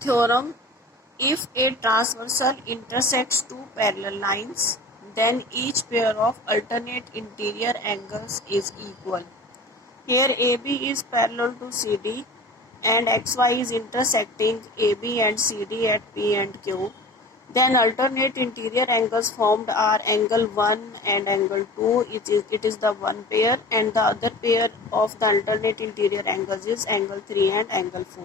Theorem: if a transversal intersects two parallel lines, then each pair of alternate interior angles is equal. Here AB is parallel to CD and XY is intersecting AB and CD at P and Q. Then alternate interior angles formed are angle 1 and angle 2. It is the one pair, and the other pair of the alternate interior angles is angle 3 and angle 4.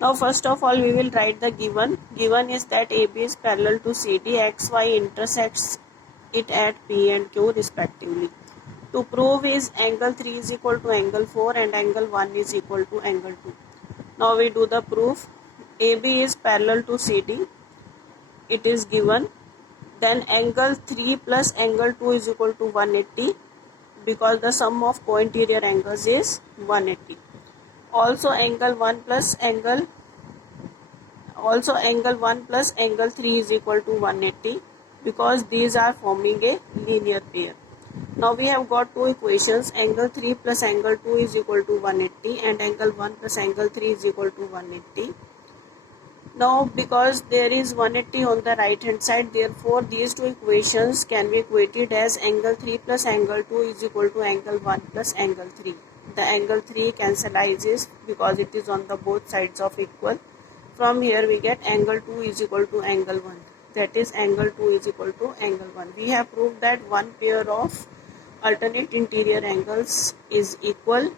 Now first of all we will write the given. Given is that AB is parallel to CD, XY intersects it at P and Q respectively. To prove is angle 3 is equal to angle 4 and angle 1 is equal to angle 2. Now we do the proof. AB is parallel to CD. It is given. Then angle 3 plus angle 2 is equal to 180 because the sum of co-interior angles is 180. Also angle 1 plus angle 3 is equal to 180 because these are forming a linear pair. Now we have got two equations. Angle 3 plus angle 2 is equal to 180 and angle 1 plus angle 3 is equal to 180. Now because there is 180 on the right hand side, therefore these two equations can be equated as angle 3 plus angle 2 is equal to angle 1 plus angle 3. The angle 3 cancellizes because it is on the both sides of equal. From here we get angle 2 is equal to angle 1. That is angle 2 is equal to angle 1. We have proved that one pair of alternate interior angles is equal.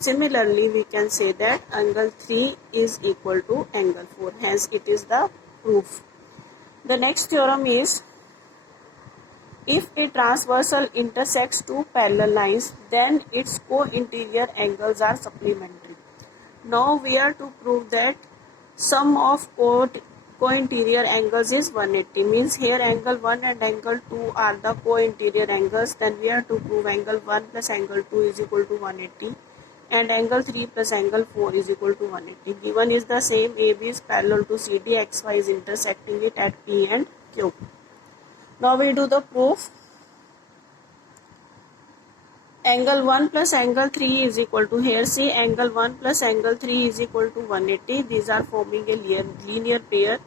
Similarly, we can say that angle 3 is equal to angle 4. Hence, it is the proof. The next theorem is, if a transversal intersects two parallel lines, then its co-interior angles are supplementary. Now, we are to prove that sum of co-interior angles is 180. Means here angle 1 and angle 2 are the co-interior angles. Then we are to prove angle 1 plus angle 2 is equal to 180. And angle 3 plus angle 4 is equal to 180. Given is the same. AB is parallel to CD, XY is intersecting it at P and Q. Now we do the proof. Angle 1 plus angle 3 is equal to, here see angle 1 plus angle 3 is equal to 180. These are forming a linear pair.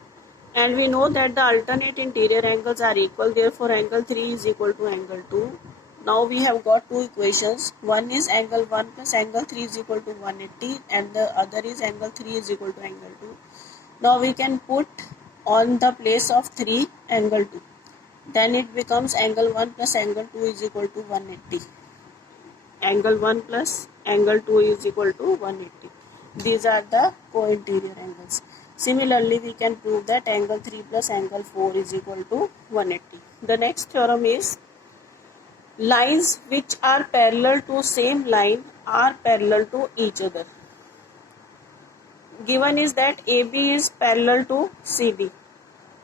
And we know that the alternate interior angles are equal. Therefore angle 3 is equal to angle 2. Now we have got two equations. One is angle 1 plus angle 3 is equal to 180 and the other is angle 3 is equal to angle 2. Now we can put on the place of 3 angle 2. Then it becomes angle 1 plus angle 2 is equal to 180. Angle 1 plus angle 2 is equal to 180. These are the co-interior angles. Similarly, we can prove that angle 3 plus angle 4 is equal to 180. The next theorem is, lines which are parallel to same line are parallel to each other. Given is that AB is parallel to CD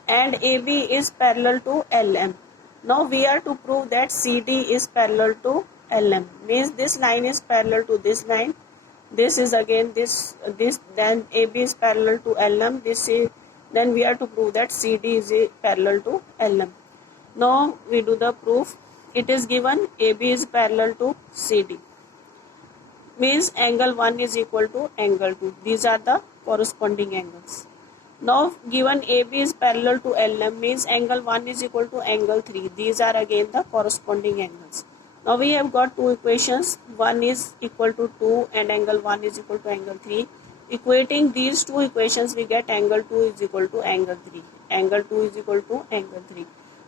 and AB is parallel to LM. Now we are to prove that CD is parallel to LM. Means this line is parallel to this line. This is again this, then AB is parallel to LM. Then we are to prove that CD is parallel to LM. Now we do the proof. It is given AB is parallel to CD. Means angle 1 is equal to angle 2. These are the corresponding angles. Now given AB is parallel to LM means angle 1 is equal to angle 3. These are again the corresponding angles. Now we have got two equations. 1 is equal to 2 and angle 1 is equal to angle 3. Equating these two equations we get angle 2 is equal to angle 3. Angle 2 is equal to angle 3.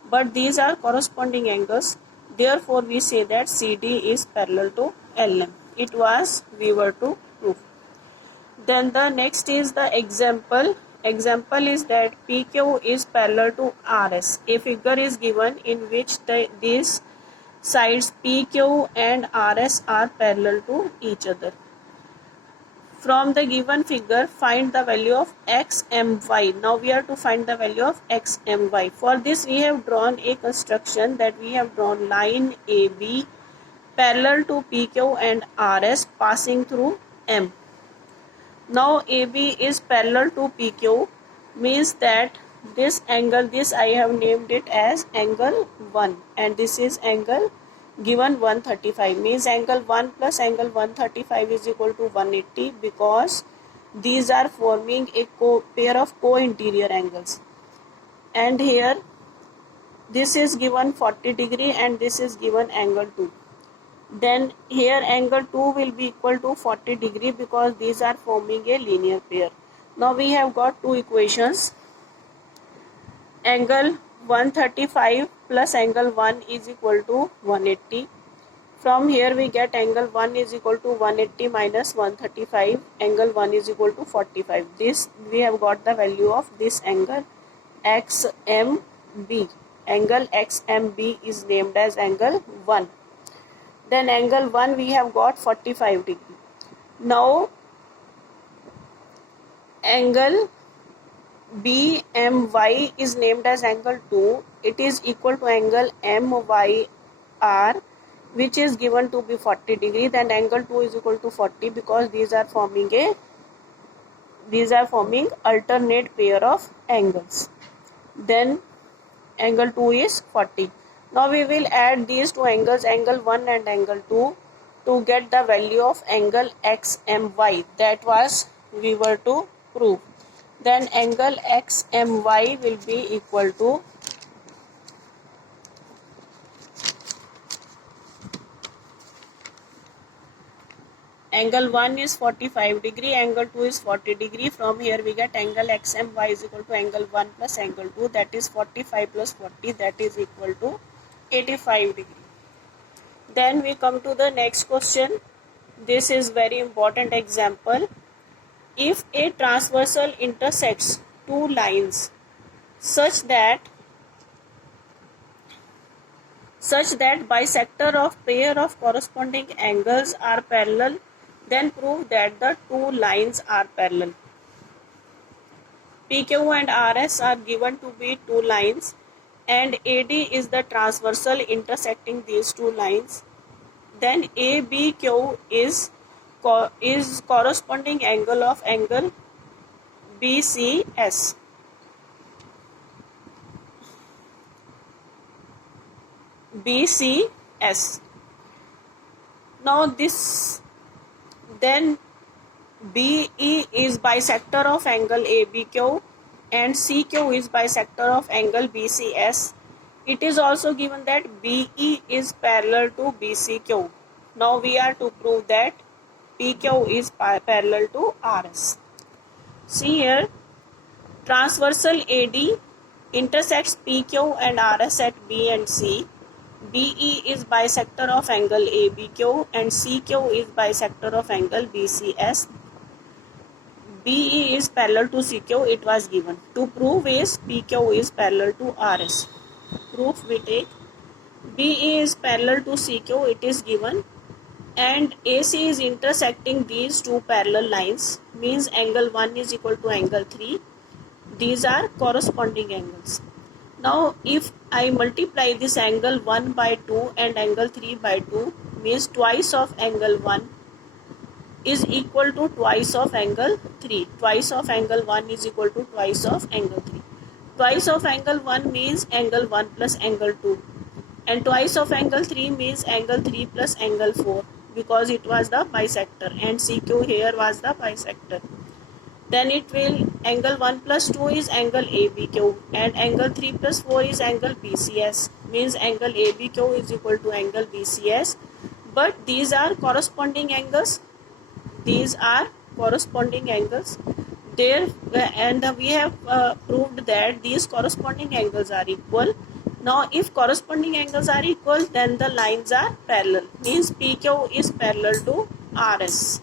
But these are corresponding angles. Therefore we say that CD is parallel to LM. It was we were to prove. Then the next is the example. Example is that PQ is parallel to RS. A figure is given in which these sides PQ and RS are parallel to each other. From the given figure, find the value of x, m, y. Now we are to find the value of x, m, y. For this we have drawn a construction that we have drawn line AB parallel to PQ and RS passing through M. Now AB is parallel to PQ means that this angle, this I have named it as angle 1 and this is angle given 135, means angle 1 plus angle 135 is equal to 180 because these are forming a pair of co-interior angles, and here this is given 40 degree and this is given angle 2. Then here angle 2 will be equal to 40 degree because these are forming a linear pair. Now we have got two equations. Angle 135 plus angle 1 is equal to 180. From here we get angle 1 is equal to 180 minus 135. Angle 1 is equal to 45. This we have got the value of this angle XMB. Angle XMB is named as angle 1. Then angle 1 we have got 45 degree. Now angle BMY is named as angle 2. It is equal to angle MYR, which is given to be 40 degree. Then angle 2 is equal to 40 because these are forming alternate pair of angles. Then angle 2 is 40. Now we will add these two angles, angle 1 and angle 2, to get the value of angle XMY. That was we were to prove. Then angle XMY will be equal to angle 1 is 45 degree, angle 2 is 40 degree. From here we get angle XMY is equal to angle 1 plus angle 2, that is 45 plus 40, that is equal to 85 degree. Then we come to the next question. This is very important example. If a transversal intersects two lines such that bisector of pair of corresponding angles are parallel, then prove that the two lines are parallel. PQ and RS are given to be two lines and AD is the transversal intersecting these two lines. Then ABQ is corresponding angle of angle BCS. Now this, then BE is bisector of angle ABQ and CQ is bisector of angle BCS. It is also given that BE is parallel to BCQ. Now we are to prove that PQ is parallel to RS. See here, transversal AD intersects PQ and RS at B and C. BE is bisector of angle ABQ and CQ is bisector of angle BCS. BE is parallel to CQ, it was given. To prove is PQ is parallel to RS. Proof we take. BE is parallel to CQ, it is given, and AC is intersecting these two parallel lines, means angle 1 is equal to angle 3. These are corresponding angles. Now if I multiply this angle 1 by 2 and angle 3 by 2, means twice of angle 1 is equal to twice of angle 3. Twice of angle 1 is equal to twice of angle 3. Twice of angle 1 means angle 1 plus angle 2. And twice of angle 3 means angle 3 plus angle 4, because it was the bisector and CQ here was the bisector. Then it will, angle 1 plus 2 is angle ABQ and angle 3 plus 4 is angle BCS, means angle ABQ is equal to angle BCS. But these are corresponding angles. These are corresponding angles. There, and we have proved that these corresponding angles are equal. Now if corresponding angles are equal, then the lines are parallel, means PQ is parallel to RS.